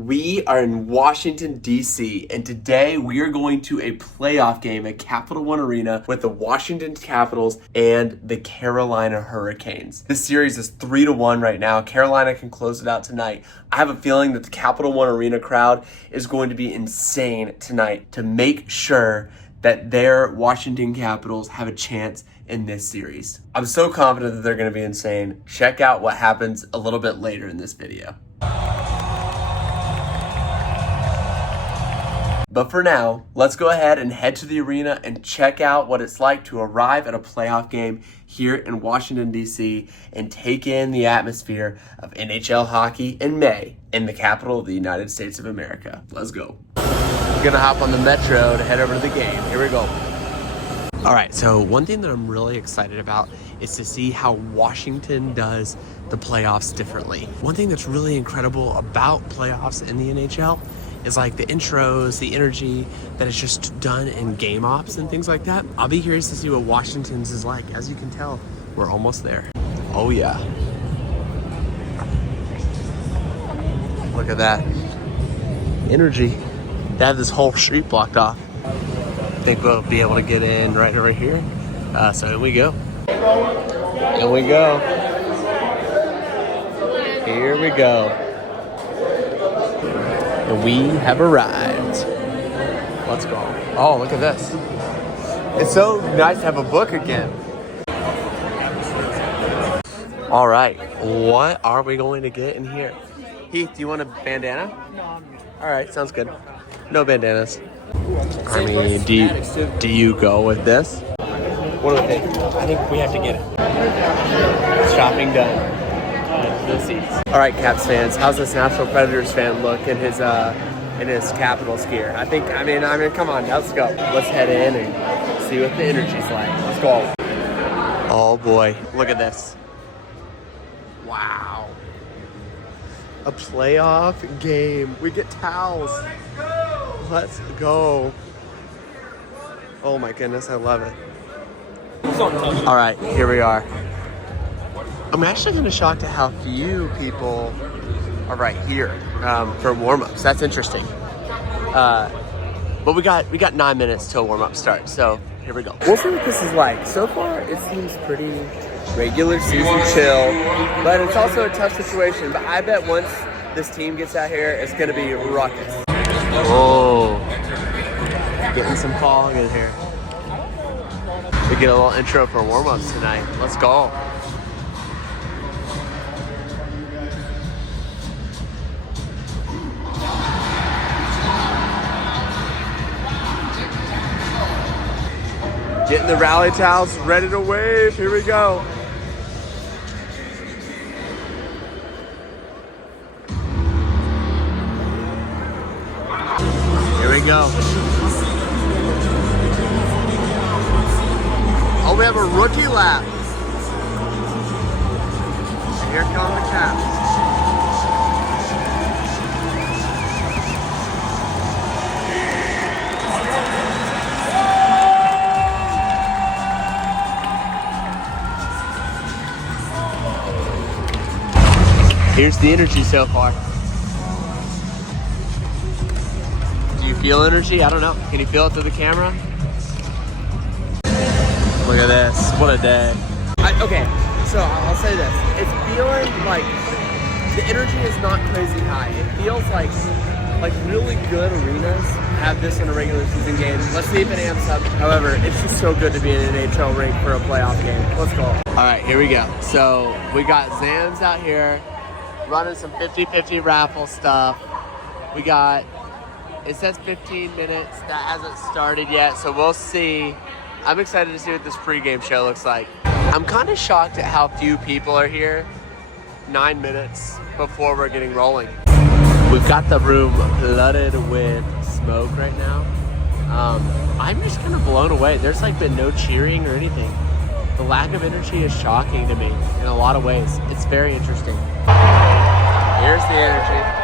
We are in Washington, D.C., and today we are going to a playoff game at Capital One Arena with the Washington Capitals and the Carolina Hurricanes. This series is 3-1 right now. Carolina can close it out tonight. I have a feeling that the Capital One Arena crowd is going to be insane tonight to make sure that their Washington Capitals have a chance in this series. I'm so confident that they're going to be insane. Check out what happens a little bit later in this video. But for now, let's go ahead and head to the arena and check out what it's like to arrive at a playoff game here in Washington, D.C. and take in the atmosphere of NHL hockey in May in the capital of the United States of America. Let's go. We're gonna hop on the Metro to head over to the game. Here we go. All right, so one thing that I'm really excited about is to see how Washington does the playoffs differently. One thing that's really incredible about playoffs in the NHL is like the intros, the energy that is just done in game ops and things like that. I'll be curious to see what Washington's is like. As you can tell, we're almost there. Oh yeah. Look at that. Energy. They have this whole street blocked off. I think we'll be able to get in right over here. So in we go. In we go. Here we go. And we have arrived. Let's go. Oh, look at this. It's so nice to have a book again. All right, what are we going to get in here? Heath, do you want a bandana? No, I'm good. All right, sounds good. No bandanas. I mean, do you go with this? What do we think? I think we have to get it. Shopping done. The seats. All right, Caps fans, how's this Nashville Predators fan look in his Capitals gear? I mean, come on, let's go. Let's head in and see what the energy's like. Let's go. Oh boy, look at this. Wow. A playoff game. We get towels. Let's go. Oh my goodness, I love it. All right, here we are. I'm actually kind of shocked at how few people are right here for warm-ups. That's interesting. But we got 9 minutes till warm-up starts, so here we go. We'll see what this is like. So far, it seems pretty regular season chill, but it's also a tough situation. But I bet once this team gets out here, it's going to be ruckus. Oh, getting some fog in here. We get a little intro for warm-ups tonight. Let's go. Getting the rally towels ready to wave. Here we go. Here we go. Oh, we have a rookie lap. And here come the Caps. Here's the energy so far. Do you feel energy? I don't know. Can you feel it through the camera? Look at this. What a day. Okay, so I'll say this. It's feeling like the energy is not crazy high. It feels like really good arenas have this in a regular season game. Let's see if it amps up. However, it's just so good to be in an NHL rink for a playoff game. Let's go. All right, here we go. So we got Zams out here running some 50-50 raffle stuff. We got, it says 15 minutes. That hasn't started yet, so we'll see. I'm excited to see what this pregame show looks like. I'm kind of shocked at how few people are here 9 minutes before we're getting rolling. We've got the room flooded with smoke right now. I'm just kind of blown away. There's like been no cheering or anything. The lack of energy is shocking to me in a lot of ways. It's very interesting. Here's the energy.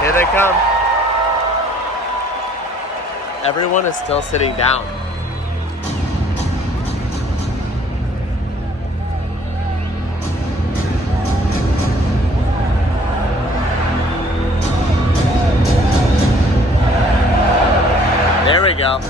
Here they come. Everyone is still sitting down. There we go.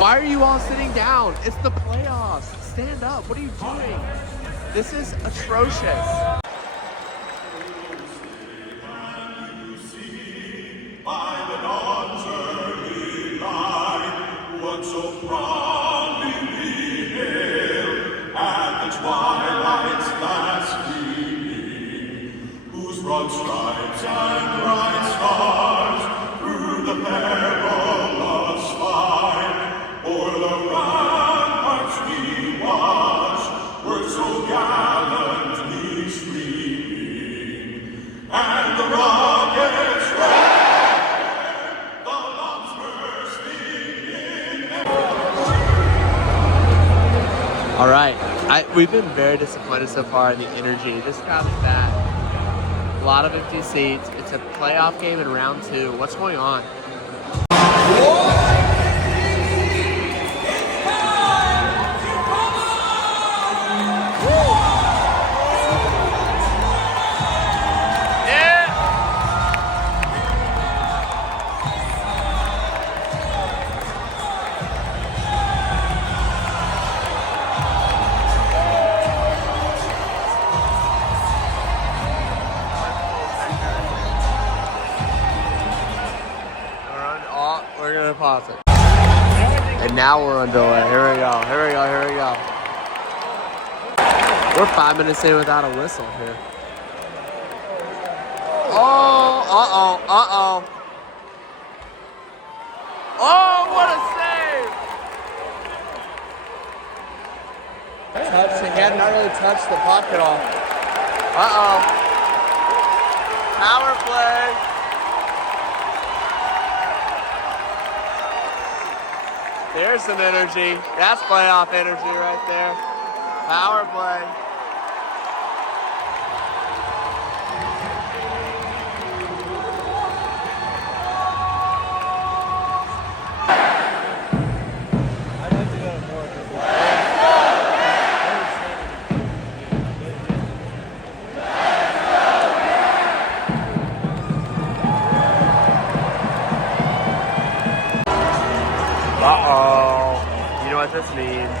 Why are you all sitting down? It's the playoffs. Stand up. What are you doing? This is atrocious. Stripes and bright stars through the perilous fight, o'er the ramparts we watched, were so gallantly streaming, and the rockets red, the bombs bursting in. All right, we've been very disappointed so far in the energy. This crowd is bad. A lot of empty seats. It's a playoff game in round 2. What's going on? We're gonna pause it. And now we're on delay. Here we go. Here we go. Here we go. We're 5 minutes in without a whistle here. Oh, uh-oh. Oh, what a save! He had not really touched the puck at all. Uh-oh. Power play. There's some energy. That's playoff energy right there. Power play. Uh-oh. You know what this means?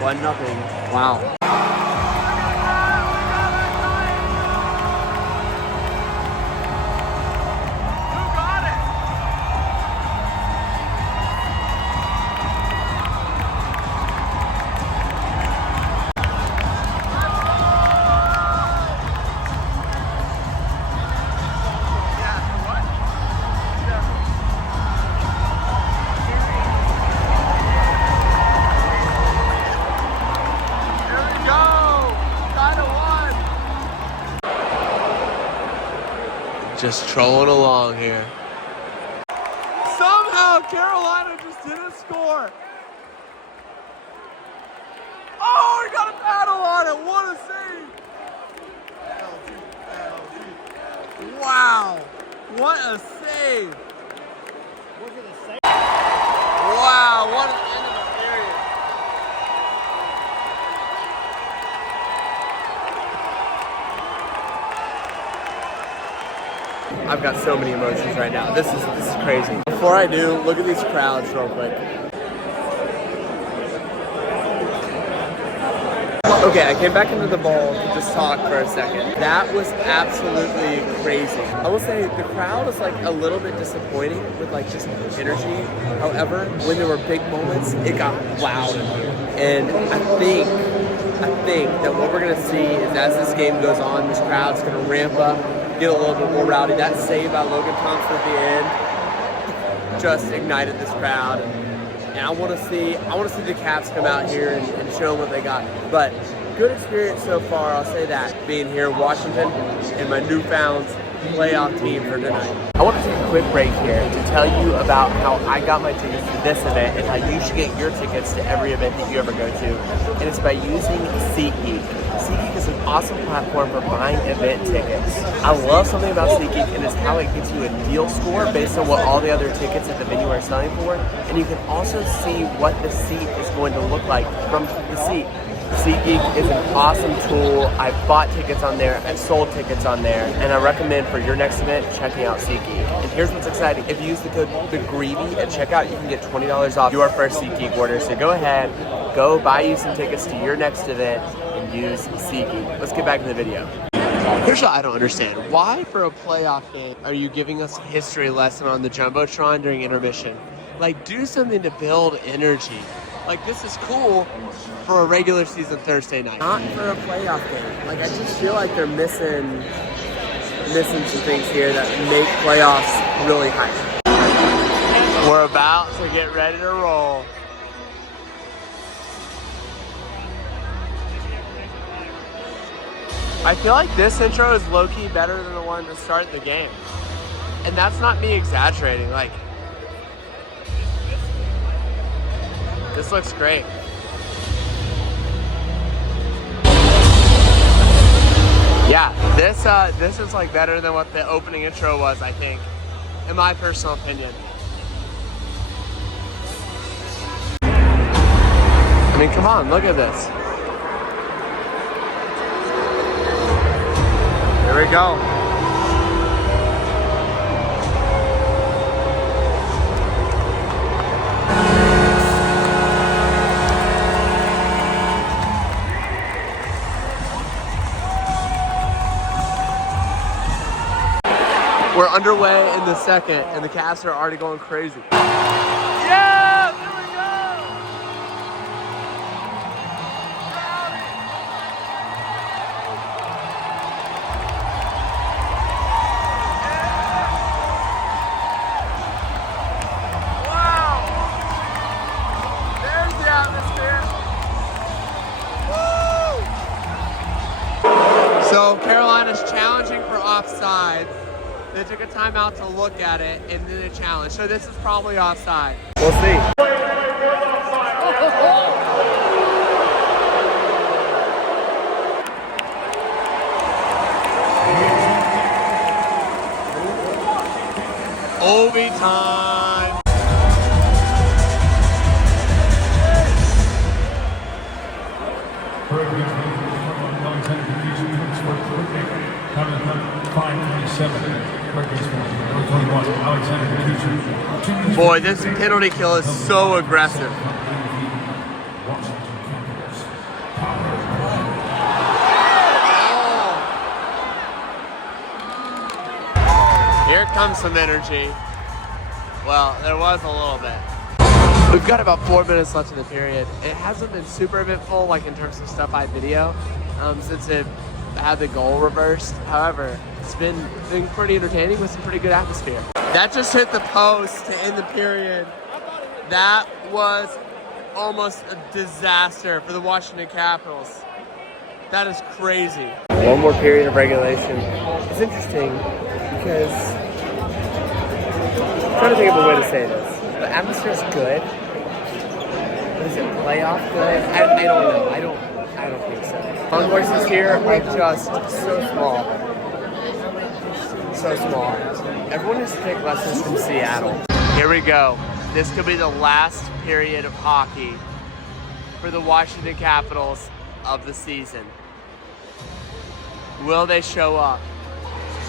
1-0. Wow. Just trolling along here. Somehow Carolina just didn't score. Oh, he got a paddle on it. What a save. Wow. What a save. Look at the save. I've got so many emotions right now. This is crazy. Before I do, look at these crowds real quick. Okay, I came back into the bowl to just talk for a second. That was absolutely crazy. I will say the crowd is like a little bit disappointing with like just energy. However, when there were big moments, it got loud in here. And I think that what we're gonna see is as this game goes on, this crowd's gonna ramp up, get a little bit more rowdy. That save by Logan Thompson at the end just ignited this crowd. And I want to see the Caps come out here and show them what they got. But good experience so far, I'll say that, being here in Washington and my newfound playoff team for tonight. I want to take a quick break here to tell you about how I got my tickets to this event and how you should get your tickets to every event that you ever go to. And it's by using SeatGeek. SeatGeek is an awesome platform for buying event tickets. I love something about SeatGeek, and it's how it gets you a deal score based on what all the other tickets at the venue are selling for. And you can also see what the seat is going to look like from the seat. SeatGeek is an awesome tool. I've bought tickets on there, I've sold tickets on there, and I recommend for your next event checking out SeatGeek. And here's what's exciting. If you use the code THEGREEVY at checkout, you can get $20 off your first SeatGeek order. So go ahead, go buy you some tickets to your next event and use SeatGeek. Let's get back to the video. Here's what I don't understand. Why for a playoff game are you giving us a history lesson on the Jumbotron during intermission? Like, do something to build energy. Like, this is cool for a regular season Thursday night. Not for a playoff game. Like, I just feel like they're missing some things here that make playoffs really hype. We're about to get ready to roll. I feel like this intro is low-key better than the one to start the game. And that's not me exaggerating. Like, this looks great. Yeah, this is like better than what the opening intro was, I think, in my personal opinion. I mean, come on, look at this. Here we go. We're underway in the second, and the Caps are already going crazy. Yeah! There we go! Wow! There's the atmosphere. Woo! So Carolina's challenging for offside. They took a timeout to look at it and then a challenge. So this is probably offside. We'll see. Overtime. Boy, this penalty kill is so aggressive. Here comes some energy. Well, there was a little bit. We've got about 4 minutes left in the period. It hasn't been super eventful, like in terms of stuff I video, since it had the goal reversed. However, it's been pretty entertaining with some pretty good atmosphere. That just hit the post to end the period. That was almost a disaster for the Washington Capitals. That is crazy. One more period of regulation. It's interesting because I'm trying to think of a way to say this. The atmosphere is good. Is it playoff good? I don't know. I don't think so. Long voices here are just so small. So small. Everyone needs to take lessons from Seattle. Here we go. This could be the last period of hockey for the Washington Capitals of the season. Will they show up?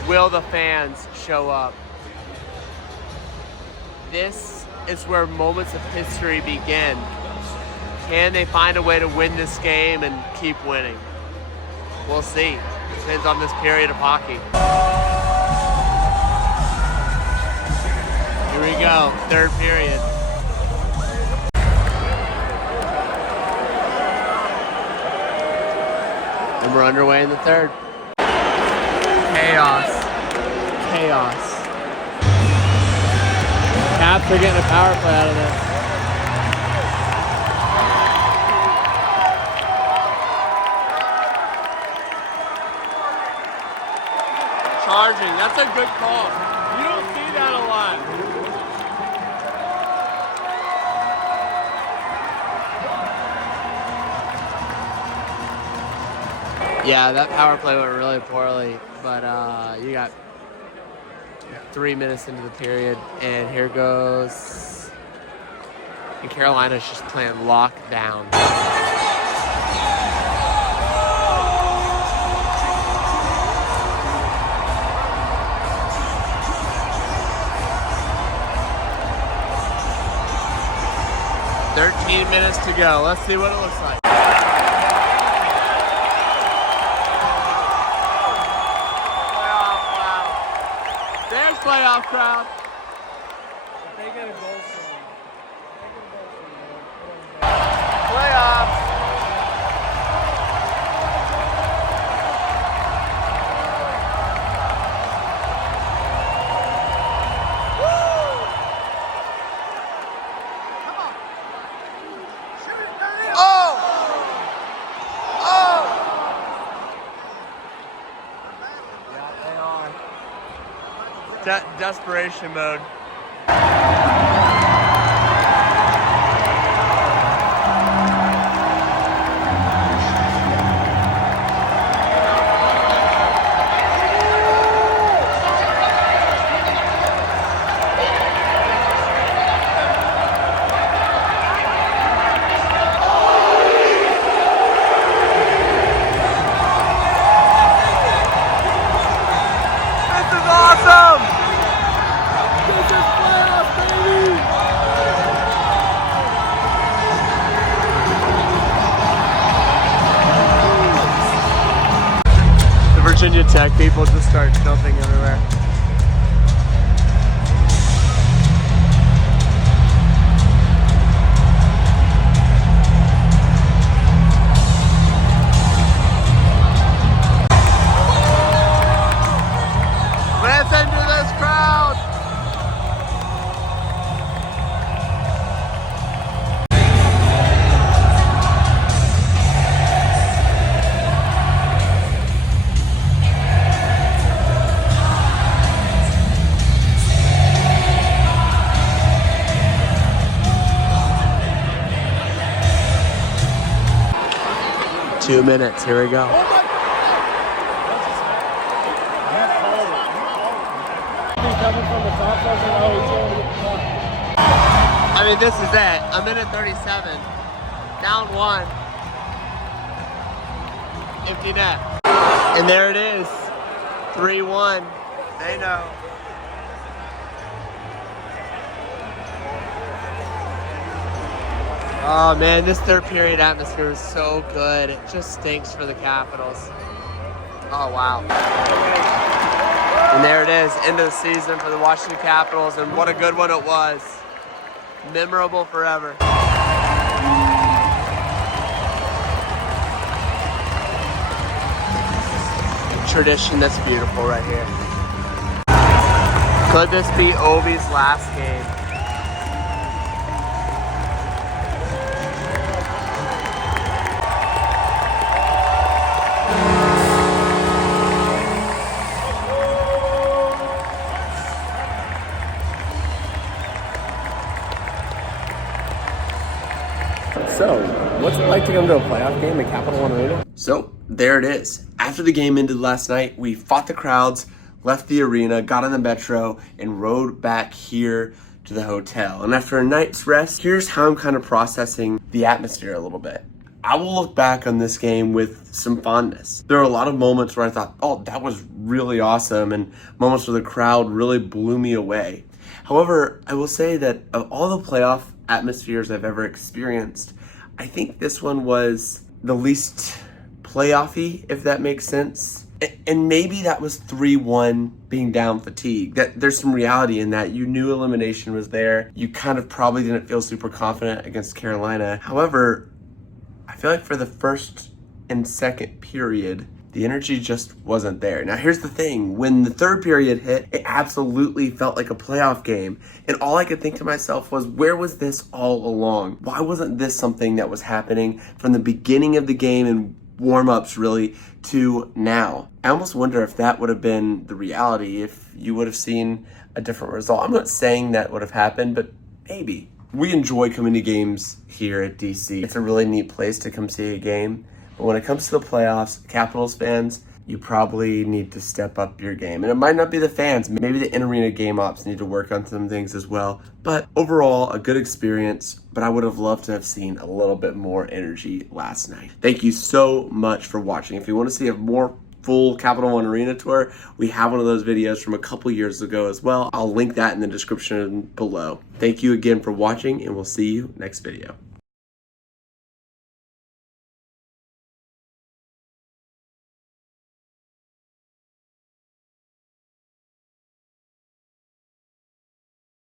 Will the fans show up. This is where moments of history begin. Can they find a way to win this game and keep winning? We'll see. Depends on this period of hockey. Here we go, third period. And we're underway in the third. Chaos. Chaos. Caps are getting a power play out of this. Charging, that's a good call. You don't see that a lot. Yeah, that power play went really poorly, but you got 3 minutes into the period, and here goes. And Carolina's just playing lockdown. Minutes to go. Let's see what it looks like. Playoff crowd. There's playoff crowd. If they get a goal from Playoffs. Desperation mode. This is awesome! Virginia Tech people just start jumping everywhere. Listen to this crowd! Two minutes, here we go. I mean, this is it. A minute 37. Down one. Empty net. And there it is. 3-1. They know. Oh man, this third period atmosphere is so good. It just stinks for the Capitals. Oh wow. And there it is, end of the season for the Washington Capitals, and what a good one it was. Memorable forever. Tradition that's beautiful right here. Could this be Ovi's last game? So, what's it like to come to a playoff game at Capital One Arena? So, there it is. After the game ended last night, we fought the crowds, left the arena, got on the metro, and rode back here to the hotel. And after a night's rest, here's how I'm kind of processing the atmosphere a little bit. I will look back on this game with some fondness. There are a lot of moments where I thought, oh, that was really awesome, and moments where the crowd really blew me away. However, I will say that of all the playoff atmospheres I've ever experienced, I think this one was the least playoffy, if that makes sense. And maybe that was 3-1 being down fatigue. That there's some reality in that. You knew elimination was there. You kind of probably didn't feel super confident against Carolina. However, I feel like for the first and second period, the energy just wasn't there. Now here's the thing, when the third period hit, it absolutely felt like a playoff game. And all I could think to myself was, where was this all along? Why wasn't this something that was happening from the beginning of the game and warm-ups really to now? I almost wonder if that would have been the reality, if you would have seen a different result. I'm not saying that would have happened, but maybe. We enjoy coming to games here at DC. It's a really neat place to come see a game. But when it comes to the playoffs, Capitals fans, you probably need to step up your game. And it might not be the fans. Maybe the in-arena game ops need to work on some things as well. But overall, a good experience. But I would have loved to have seen a little bit more energy last night. Thank you so much for watching. If you want to see a more full Capital One Arena tour, we have one of those videos from a couple years ago as well. I'll link that in the description below. Thank you again for watching, and we'll see you next video.